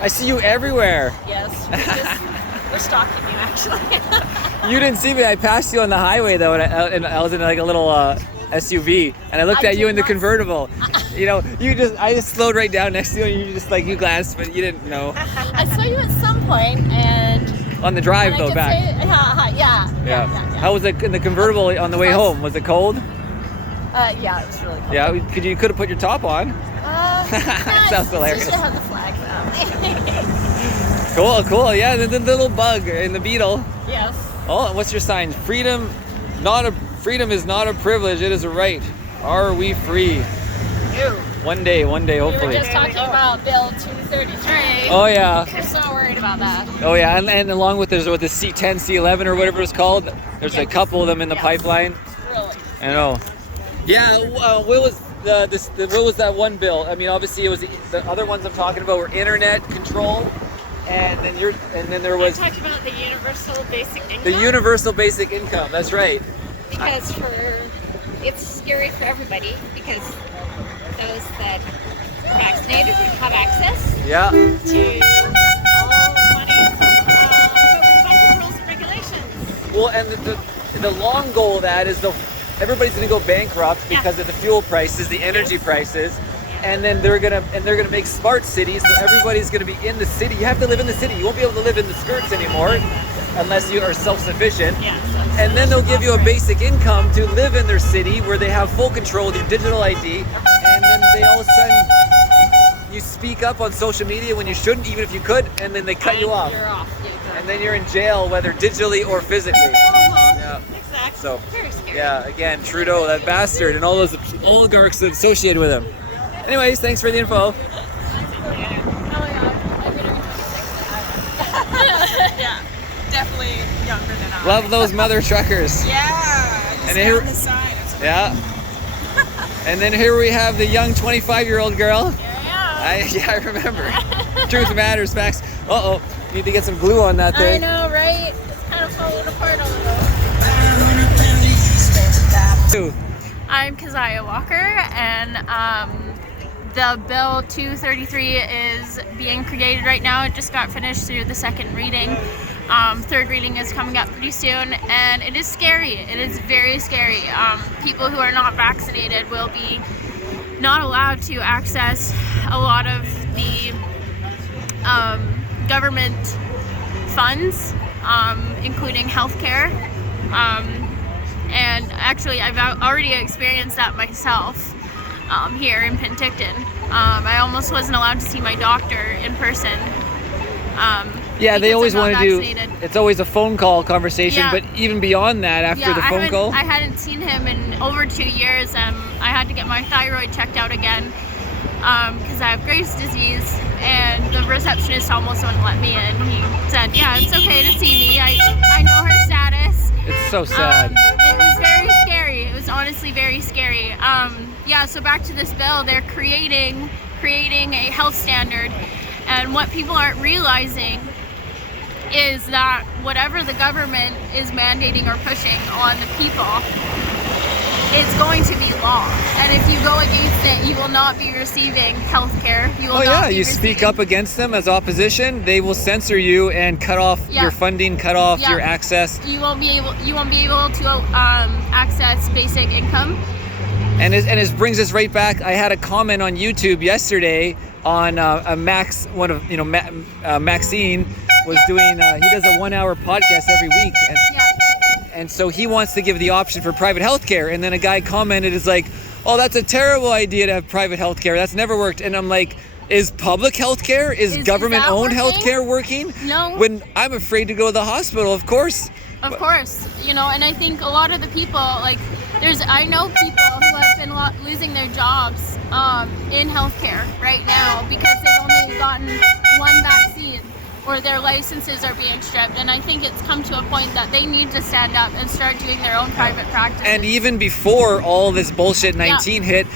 I see you everywhere. Yes, we're stalking you actually. You didn't see me. I passed you on the highway though, and I was in like a little SUV, and I looked at you in the convertible. You know, I just slowed right down next to you, and you just like, you glanced, but you didn't know. I saw you at some point, and on the drive though, back. Yeah. How was it in the convertible on the way home? Was it cold? Yeah, it was really cold. Yeah, you could have put your top on. Sounds hilarious. You should have the flag though. Cool. Yeah, the little bug in the Beetle. Yes. Oh, what's your sign? Freedom is not a privilege, it is a right. Are we free? Ew. One day, hopefully. We were just talking about Bill 233. Oh yeah. We're so worried about that. Oh yeah, and along with the C10, C11 or whatever it's called, there's a couple of them in the pipeline. Really? I know. Yeah. What was what was that one bill? I mean, obviously it was the other ones I'm talking about were internet control, and then there was. You're talking about the universal basic income. The universal basic income. That's right. Because it's scary for everybody because those that are vaccinated have access to all the money, but with a bunch of rules and regulations. Well, and the long goal of that is everybody's going to go bankrupt because of the fuel prices, the energy prices, and then they're gonna make smart cities, so everybody's going to be in the city. You have to live in the city. You won't be able to live in the skirts anymore unless you are self-sufficient. And then they'll give you a basic income to live in their city where they have full control of your digital ID, and then they all of a sudden you speak up on social media when you shouldn't, even if you could, and then they cut you off. You're off. Yeah, and then you're in jail, whether digitally or physically. Yeah. Exactly. So, very scary. yeah, again, Trudeau, that bastard, and all those oligarchs associated with him. Anyways, thanks for the info. Yeah, definitely younger than I. Love those mother truckers. Yeah, And here, on the side. yeah. And then here we have the young 25-year-old girl. Yeah. I remember. Truth matters, facts. Uh-oh, need to get some glue on that thing. I know, right? It's kind of falling apart a little. I'm Keziah Walker, and the Bill 233 is being created right now. It just got finished through the second reading. Third reading is coming up pretty soon, and it is scary. It is very scary. People who are not vaccinated will be not allowed to access a lot of the government funds, including healthcare. And actually, I've already experienced that myself here in Penticton. I almost wasn't allowed to see my doctor in person. Yeah, they always want to do, it's always a phone call conversation, but even beyond that, after the phone call? I hadn't seen him in over 2 years. I had to get my thyroid checked out again because I have Graves' disease, and the receptionist almost wouldn't let me in. He said, yeah, it's okay to see me. I know her status. It's so sad. It was very scary. It was honestly very scary. Yeah, so back to this bill, they're creating a health standard, and what people aren't realizing is that whatever the government is mandating or pushing on the people, it's going to be law. And if you go against it, you will not be receiving health care. You speak up against them as opposition, they will censor you and cut off your funding, cut off your access. You won't be able to access basic income. And it brings us right back. I had a comment on YouTube yesterday on Maxine was doing. He does a 1-hour podcast every week, and so he wants to give the option for private healthcare. And then a guy commented, "Is like, oh, that's a terrible idea to have private healthcare. That's never worked." And I'm like, is public healthcare, is government-owned healthcare working? No. When I'm afraid to go to the hospital, of course. Of course, and I think a lot of the people, I know people who have been losing their jobs in healthcare right now because they've only gotten one vaccine or their licenses are being stripped. And I think it's come to a point that they need to stand up and start doing their own private practices. And even before all this bullshit 19 hit,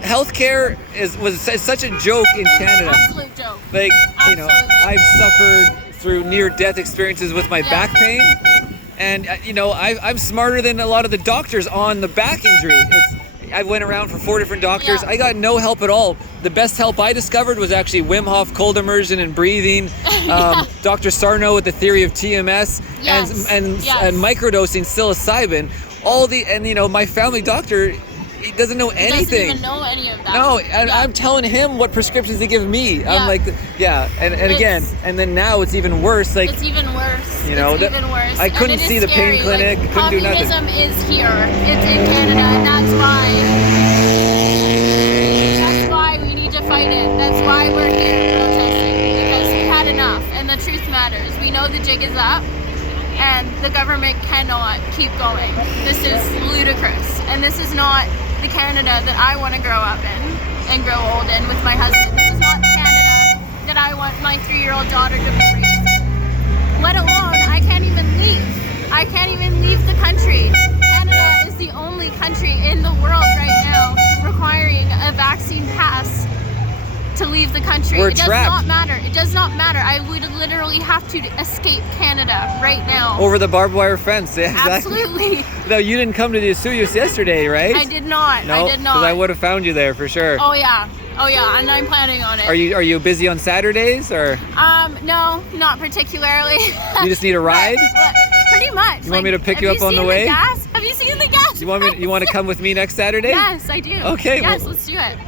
healthcare was such a joke in Canada. Absolute joke. I've suffered through near-death experiences with my back pain, and I'm smarter than a lot of the doctors on the back injury. I went around for 4 different doctors. Yeah. I got no help at all. The best help I discovered was actually Wim Hof cold immersion and breathing. Dr. Sarno with the theory of TMS and microdosing psilocybin. My family doctor, he doesn't know anything. Doesn't even know any of that. No, and I'm telling him what prescriptions they give me. I'm like, and then now it's even worse. Like, it's even worse. You know, it's even worse. I couldn't see the pain clinic. Like, couldn't do nothing. communism is here. It's in Canada, and that's why we need to fight it. That's why we're here protesting, because we've had enough. And the truth matters. We know the jig is up, and the government cannot keep going. This is ludicrous, and this is not the Canada that I want to grow up in and grow old in with my husband. This is not the Canada that I want my 3-year-old daughter to be raised in. Let alone, I can't even leave. I can't even leave the country. Canada is the only country in the world right now requiring a vaccine pass to leave the country. We're it does trapped. not matter. It does not matter. I would literally have to escape Canada right now. Over the barbed wire fence. Yeah, exactly. Absolutely. No, you didn't come to the Esuius yesterday, right? I did not. No, I did not. because I would have found you there for sure. Oh yeah, and I'm planning on it. Are you busy on Saturdays or? No, not particularly. You just need a ride? But pretty much. You want me to pick you up on the way? Have you seen the gas? You want to come with me next Saturday? Yes, I do. Okay. Yes, let's do it.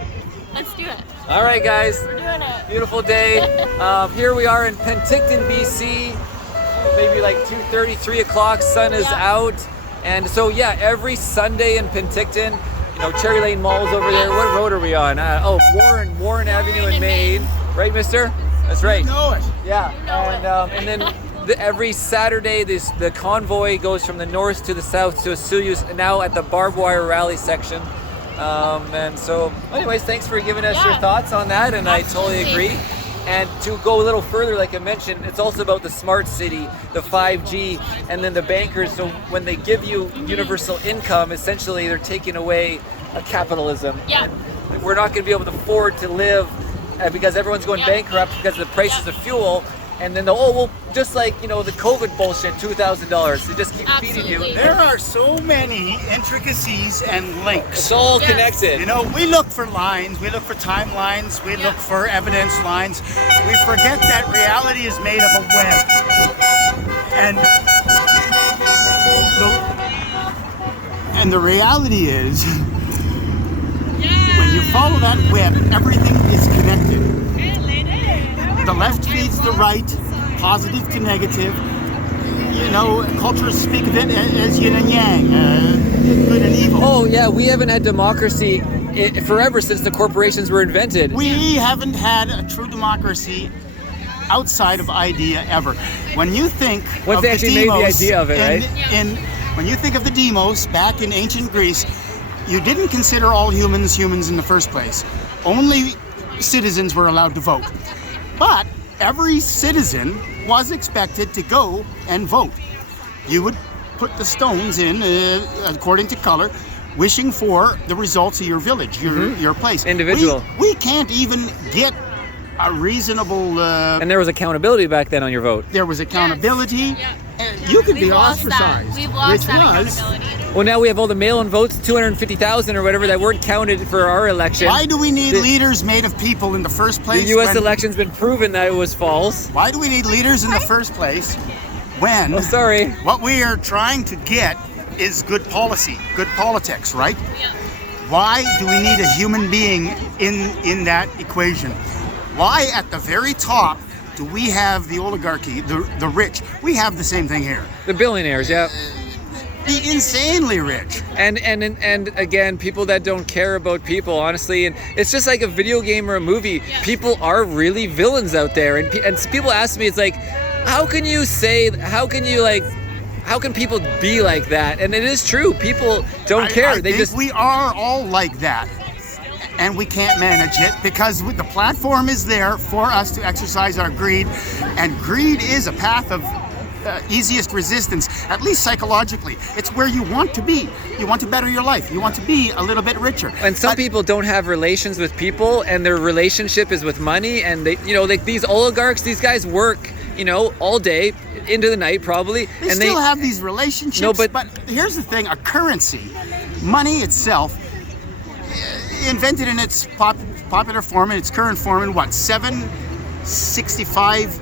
Let's do it. All right, guys. We're doing it. Beautiful day. Here we are in Penticton, BC. Maybe like 2:30, 3 o'clock. Sun is out. And so, every Sunday in Penticton, Cherry Lane Mall's over there. What road are we on? Warren Avenue in Maine. Right, mister? That's right. You know it. Yeah. And then every Saturday, the convoy goes from the north to the south to Esuius, now at the barbed wire rally section. And so, anyways, thanks for giving us your thoughts on that, and I totally agree. And to go a little further, like I mentioned, it's also about the smart city, the 5G, and then the bankers. So when they give you universal income, essentially they're taking away a capitalism. Yeah. And we're not going to be able to afford to live because everyone's going bankrupt because of the prices of fuel. And then just like, the COVID bullshit, $2,000. They just keep feeding you. There are so many intricacies and links. It's all connected. We look for lines, we look for timelines, we look for evidence lines. We forget that reality is made of a web. And the reality is, when you follow that web, everything is connected. The left feeds the right, positive to negative. Cultures speak of it as yin and yang, good and evil. Oh yeah, we haven't had democracy forever since the corporations were invented. We haven't had a true democracy outside of idea ever. When you think Once they actually made the idea of it, right? When you think of the demos back in ancient Greece, you didn't consider all humans in the first place. Only citizens were allowed to vote. But every citizen was expected to go and vote. You would put the stones in according to color, wishing for the results of your village, your place. Individual. We can't even get a reasonable... and there was accountability back then on your vote. There was accountability. You could be ostracized. We've lost that accountability. Well, now we have all the mail-in votes, 250,000 or whatever, that weren't counted for our election. Why do we need leaders made of people in the first place? The U.S. election's been proven that it was false. Why do we need leaders in the first place when what we are trying to get is good policy, good politics, right? Yeah. Why do we need a human being in that equation? Why at the very top do we have the oligarchy, the rich? We have the same thing here. The billionaires, yeah. The insanely rich. And again, people that don't care about people, honestly, and it's just like a video game or a movie. Yeah. People are really villains out there, and people ask me, it's like, how can people be like that? And it is true. People don't care. I think we are all like that. And we can't manage it because the platform is there for us to exercise our greed. And greed is a path of easiest resistance, at least psychologically. It's where you want to be. You want to better your life. You want to be a little bit richer. And some people don't have relations with people, and their relationship is with money. And they, like these oligarchs, these guys work, all day into the night probably. They still have these relationships. No, but here's the thing: a currency, money itself, invented in its popular form, in its current form, in what, 765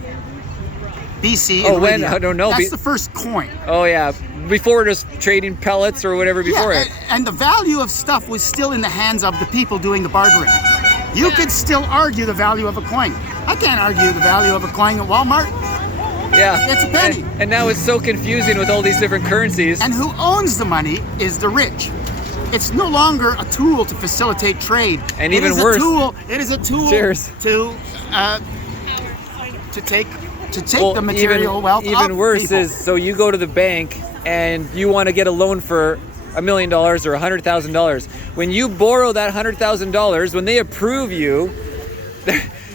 BC? Oh, in when? Lydia. I don't know. That's the first coin. Oh yeah, before just trading pellets or whatever before Yeah, it. and the value of stuff was still in the hands of the people doing the bartering. You could still argue the value of a coin. I can't argue the value of a coin at Walmart. Yeah. It's a penny. And now it's so confusing with all these different currencies. And who owns the money is the rich. It's no longer a tool to facilitate trade. And even worse. It is a tool Cheers. to take Well, the material wealth of even worse people. is, so you go to the bank and you want to get a loan for $1 million or $100,000. When you borrow that $100,000, when they approve you,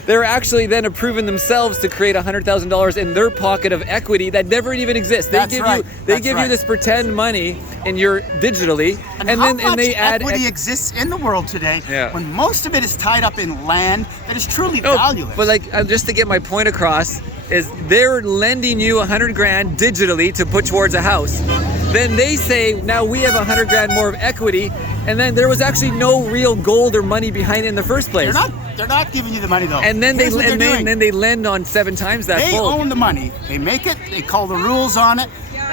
they're actually then approving themselves to create $100,000 in their pocket of equity that never even exists. They That's give right. you That's right. this pretend money in your digitally, And and how then much and they add equity exists in the world today Yeah. when most of it is tied up in land that is truly No, valueless. but like just to get my point across is they're lending you $100 grand digitally to put towards a house. Then they say now we have $100 grand more of equity, and then there was actually no real gold or money behind it in the first place. they're not giving you the money though. And then Here's what they're doing. and then they lend on 7 times that They full. own the money. They make it. They call the rules on it.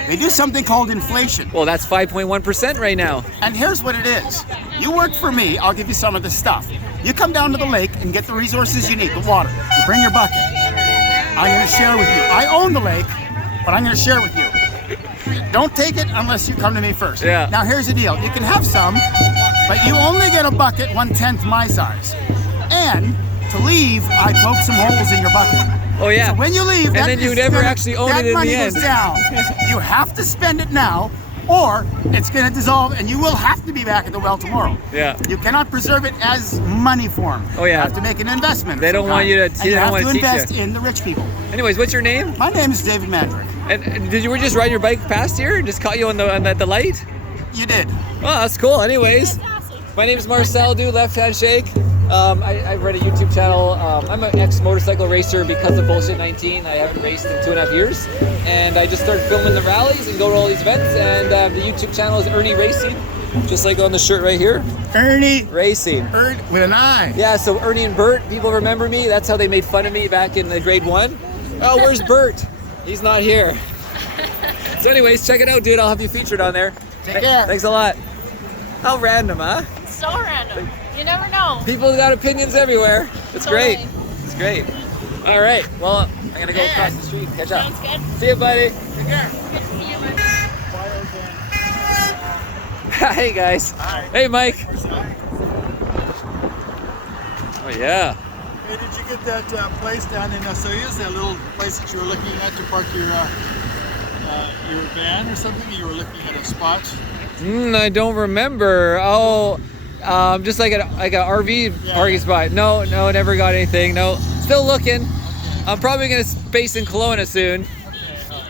They do something called inflation. Well, that's 5.1% right now. And here's what it is. You work for me, I'll give you some of the stuff. You come down to the lake and get the resources you need, the water. You bring your bucket. I'm going to share with you. I own the lake, but I'm going to share with you. Don't take it unless you come to me first. Yeah. Now here's the deal. You can have some, but you only get a bucket 1/10 my size. And to leave, I poke some holes in your bucket. Oh yeah. So when you leave, And then you never actually own it in the money end. goes down. You have to spend it now, or it's going to dissolve, and you will have to be back at the well tomorrow. Yeah. You cannot preserve it as money form. Oh, yeah. You have to make an investment. of They some don't want kind. you to- And they you don't have want to to teach invest you. in the rich people. Anyways, what's your name? My name is David Mandrick. And did you were just riding your bike past here and just caught you on the light? You did. Oh, that's cool. Anyways, my name is Marcel, dude. Left hand shake. I run a YouTube channel. I'm an ex-motorcycle racer because of Bullshit 19. I haven't raced in 2.5 years, and I just started filming the rallies and going to all these events. And the YouTube channel is Irnieracing, just like on the shirt right here. Ernie. Racing. With an I. Yeah, so Ernie and Bert, people remember me. That's how they made fun of me back in the grade 1. Oh, where's Bert? He's not here. So anyways, check it out, dude. I'll have you featured on there. Take care. Thanks a lot. How random, huh? So random. You never know. People got opinions everywhere. It's Totally. great. It's great. All right. Well, I'm going to go across the street and catch up. Sounds good. See you, buddy. Take care. Good to see you, man. Hey, guys. Hey, Mike. Oh, yeah. Hey, did you get that place down in Soyuz, that little place that you were looking at to park your van or something? You were looking at a spot. I don't remember. Oh, just like a RV parking spot. No, never got anything. No, still looking. I'm probably gonna space in Kelowna soon.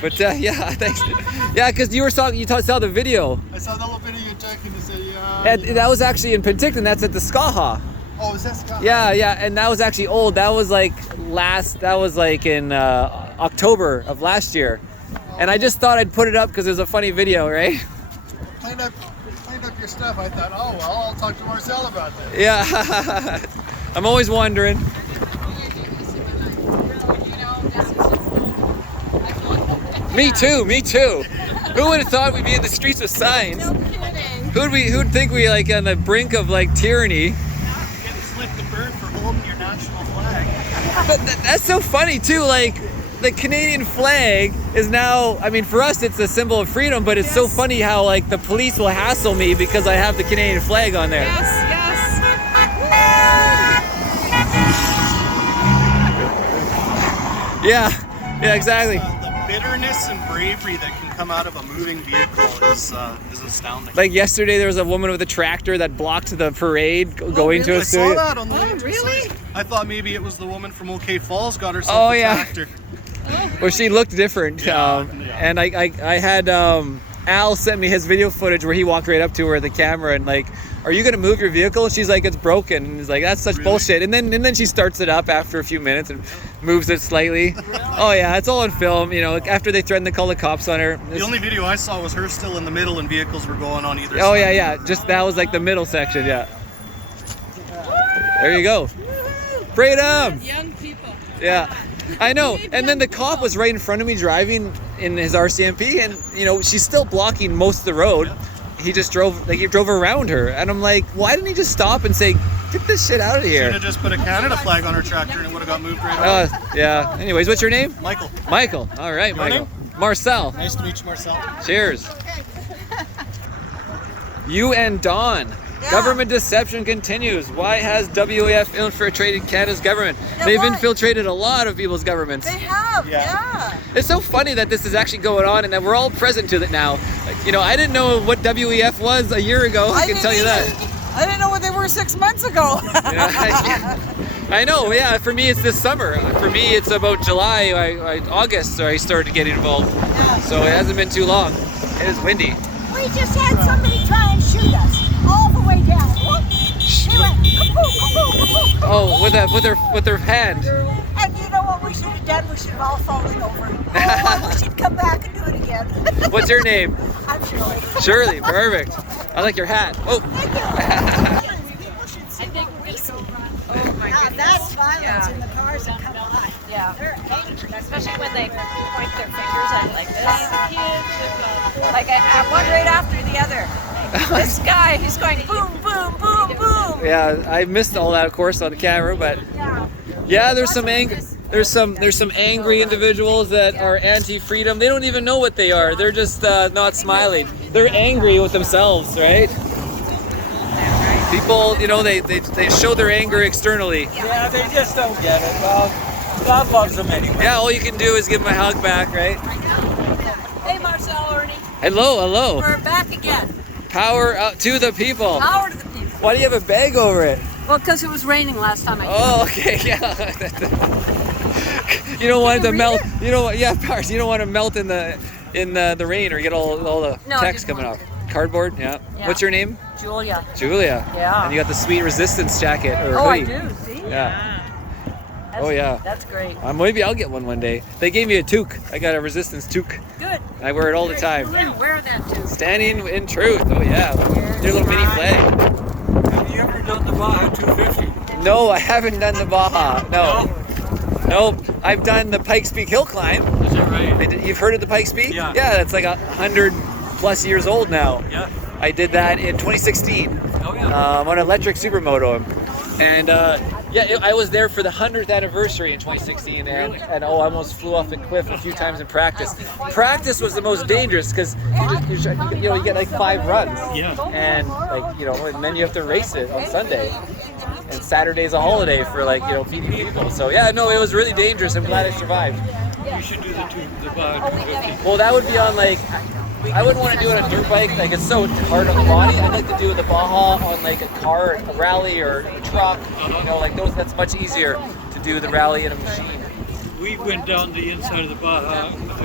But yeah, thanks. Yeah, because you saw the video. I saw the little video you took and you said, yeah. And that was actually in Penticton. That's at the Skaha. Oh, is that Scott? Yeah, and that was actually old. That was like in October of last year. And I just thought I'd put it up because it was a funny video, right? Cleaned up your stuff. I thought, oh, well, I'll talk to Marcel about that. Yeah. I'm always wondering. Me too. Who would have thought we'd be in the streets with signs? No kidding. Who'd think we like on the brink of like tyranny? You get to slip the bird for holding your national flag. But that's so funny too. Like the Canadian flag is now. I mean, for us, it's a symbol of freedom. But it's so funny how like the police will hassle me because I have the Canadian flag on there. Yes. Yeah, exactly. The bitterness and bravery that can come out of a moving vehicle is astounding. Like yesterday, there was a woman with a tractor that blocked the parade going to I a saw studio. that on the really? I thought maybe it was the woman from OK Falls got herself Oh, a yeah. tractor. Well, she looked different. Yeah. And I had Al sent me his video footage where he walked right up to her, the camera, and like, are you gonna move your vehicle? And she's like, it's broken. And he's like, that's such bullshit. And then she starts it up after a few minutes and moves it slightly. Oh yeah, it's all on film. You know, after they threatened to call the cops on her. The only video I saw was her still in the middle and vehicles were going on either Oh side. yeah. Just that was like the middle section. Yeah. There you go. Freedom! Young people. Yeah, I know. And then the cop was right in front of me driving in his RCMP, and you know, she's still blocking most of the road. He just drove, like he drove around her, and I'm like, why didn't he just stop and say, get this shit out of Should here? have just put a Canada flag on her tractor and it would have got moved right away. Yeah. Anyways, what's your name? Michael. Michael. All right, Your Michael. name? Marcel. Nice to meet you, Marcel. Cheers. You and Don. Government deception continues. Why has WAF infiltrated Canada's government? They've infiltrated a lot of people's governments. They have, yeah. It's so funny that this is actually going on and that we're all present to it now. Like, you know, I didn't know what WEF was a year ago. I can tell you that. I didn't know what they were 6 months ago. I know, yeah. For me, it's this summer. For me, it's about July, August, I started getting involved. So it hasn't been too long. It is windy. We just had somebody try and shoot us all the way down. Whoop. They went kapoo, kapoo, kapoo, kapoo. Oh, with their hand. And you know what we should have done? We should have all fallen over. Oh, we should come back and do it again. What's your name? I'm Shirley. Shirley, perfect. I like your hat. Oh. Oh my goodness. That's violence in the cars that come by. Yeah. They're angry. Especially when they point their fingers at like this. Like one right after the other. This guy, he's going boom, boom, boom, boom. Yeah, I missed all that, of course, on the camera, but yeah, there's some angry individuals that are anti-freedom. They don't even know what they are. They're just not smiling. They're angry with themselves, right? People, you know, they show their anger externally. Yeah, they just don't get it. Well, God loves them anyway. Yeah, all you can do is give them a hug back, right? Hey, Marcel Irnie. Hello, hello. We're back again. Power out to the people. Power to the people. Why do you have a bag over it? Well, because it was raining last time I came. Oh, okay, yeah. You don't want it to melt. You don't. Yeah, of course. You don't want to melt in the rain or get all the text coming off. Cardboard. Yeah. What's your name? Julia. Julia. Yeah. And you got the sweet resistance jacket or Oh, I hoodie. do. See? Yeah. That's, Oh yeah. That's great. Maybe I'll get one day. They gave me a toque. I got a resistance toque. Good. I wear it all the time. Yeah, wear that too. Standing in truth. Oh yeah. Their little mini flag. Have you ever done the Baja 250? No, I haven't done the Baja. No. Nope. I've done the Pikes Peak hill climb. Is that right? You've heard of the Pikes Peak? Yeah. Yeah, that's like 100+ years old now. Yeah. I did that in 2016 Oh yeah. on an electric supermoto. And I was there for the 100th anniversary in 2016, and I almost flew off the cliff a few times in practice. Practice was the most dangerous because you get like 5 runs, Yeah. and and then you have to race it on Sunday, and Saturday's a holiday for feeding people. So yeah, no, it was really dangerous. I'm glad I survived. You should do the Baja 250. Well, that would be on I wouldn't want to do it on a dirt bike, it's so hard on the body. I'd like to do the Baja on a car, a rally, or a truck. Those. That's much easier to do the rally in a machine. We went down the inside of the Baja with the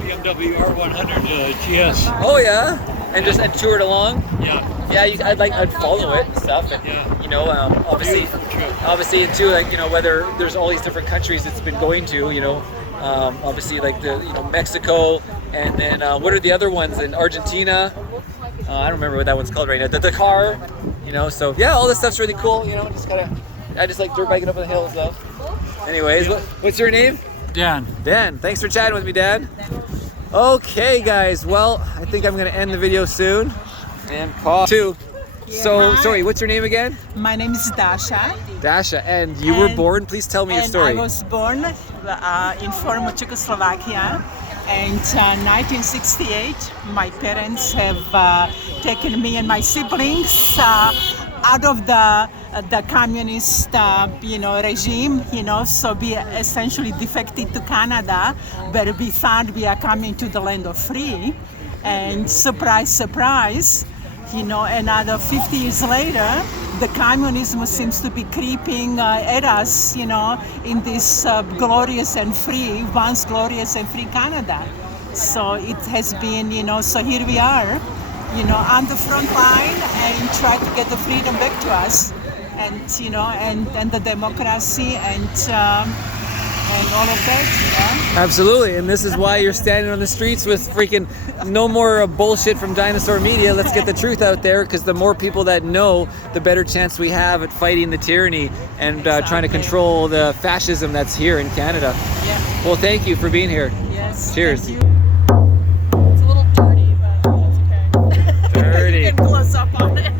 BMW R100 GS. Oh yeah, and toured along. Yeah. Yeah, I'd follow it and stuff, and Yeah. obviously too, whether there's all these different countries it's been going to, obviously Mexico, and then what are the other ones in Argentina? I don't remember what that one's called right now. The Dakar, So yeah, all this stuff's really cool. I just like dirt biking up on the hills though. Anyways, what's your name? Dan. Dan. Thanks for chatting with me, Dan. Okay, guys. Well, I think I'm gonna end the video soon. And Paul too. So, sorry, what's your name again? My name is Dasha. Dasha, and you were born? Please tell me your story. I was born in former Czechoslovakia. And 1968, my parents have taken me and my siblings out of the communist, regime, so we essentially defected to Canada, but we thought we are coming to the land of free. And surprise, surprise, another 50 years later, the communism seems to be creeping at us, in this glorious and free, once glorious and free Canada. So it has been, so here we are, on the front line and try to get the freedom back to us, and, and the democracy, and and all of that. Absolutely, and this is why you're standing on the streets with freaking no more bullshit from dinosaur media. Let's get the truth out there, because the more people that know, the better chance we have at fighting the tyranny and trying to control the fascism that's here in Canada. Yeah. Well, thank you for being here. Yes. Cheers. Thank you. It's a little dirty, but that's okay. Dirty. You can close up on it.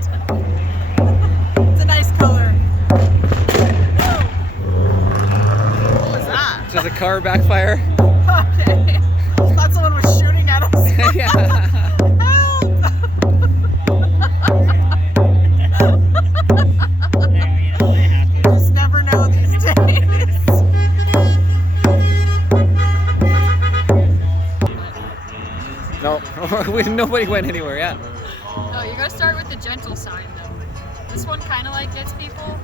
It's a nice color. What was that? Just a car backfire. Okay. I thought someone was shooting at us. Yeah. You just never know these days. No, nobody went anywhere. Yeah. No, you gotta start with the gentle sign though. This one kind of like gets people,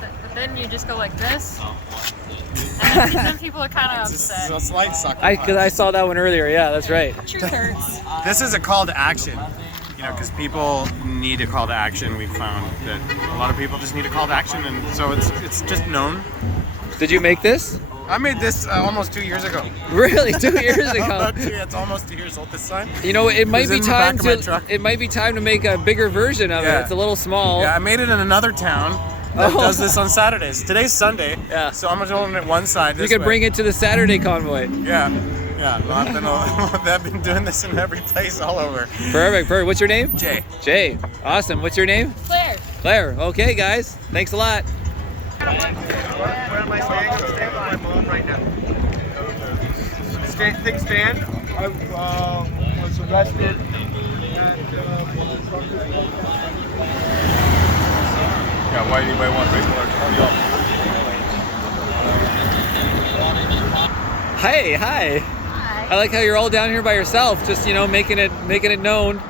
but then you just go like this, and then people are kind of upset. It's a slight sucker. Because I saw that one earlier. Yeah, that's right. Truth hurts. This is a call to action. You know, because people need a call to action. We found that a lot of people just need a call to action, and so it's just known. Did you make this? I made this almost 2 years ago. Really, 2 years ago? About two, it's almost 2 years old this time. You know, it might be in the time back of my to. truck. It might be time to make a bigger version of it. Yeah. It's a little small. Yeah, I made it in another town that Oh. does this on Saturdays. Today's Sunday. Yeah. So I'm just holding it one side. You could bring it to the Saturday convoy. Yeah. Yeah. Well, I've been doing this in every place all over. Perfect. Perfect. What's your name? Jay. Jay. Awesome. What's your name? Claire. Claire. Okay, guys. Thanks a lot. Where am I staying? I'm staying with my mom right now. Things stand. I was arrested Yeah, why anybody want Hey, hi. Hi. I like how you're all down here by yourself, just making it known.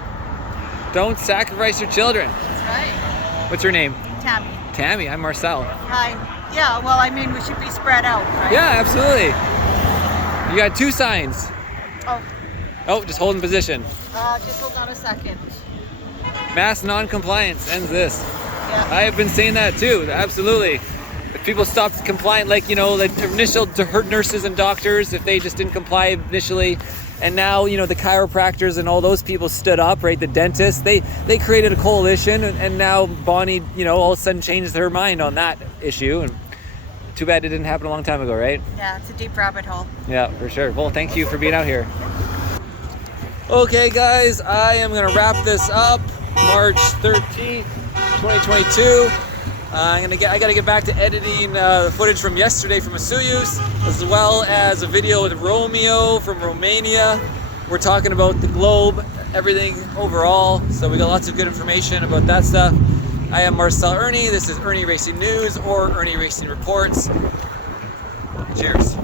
Don't sacrifice your children. That's right. What's your name? Tammy. Tammy. I'm Marcel. Hi. Yeah, well, I mean, we should be spread out, right? Yeah, absolutely. You got 2 signs. Oh, Oh, just holding position. just hold on a second. Mass non-compliance ends this. Yeah. I have been saying that too, absolutely. If people stopped complying, like initial nurses and doctors, if they just didn't comply initially, and now the chiropractors and all those people stood up, right? The dentists, they created a coalition, and now Bonnie, all of a sudden changed her mind on that issue. And too bad it didn't happen a long time ago, right? Yeah, it's a deep rabbit hole. Yeah, for sure. Well, thank you for being out here. Okay, guys, I am gonna wrap this up. March 13th, 2022. I gotta get back to editing the footage from yesterday from Asuyus, as well as a video with Romeo from Romania. We're talking about the globe, everything overall. So we got lots of good information about that stuff. I am Marcel Irnie. This is Irnieracing News or Irnieracing Reports. Cheers.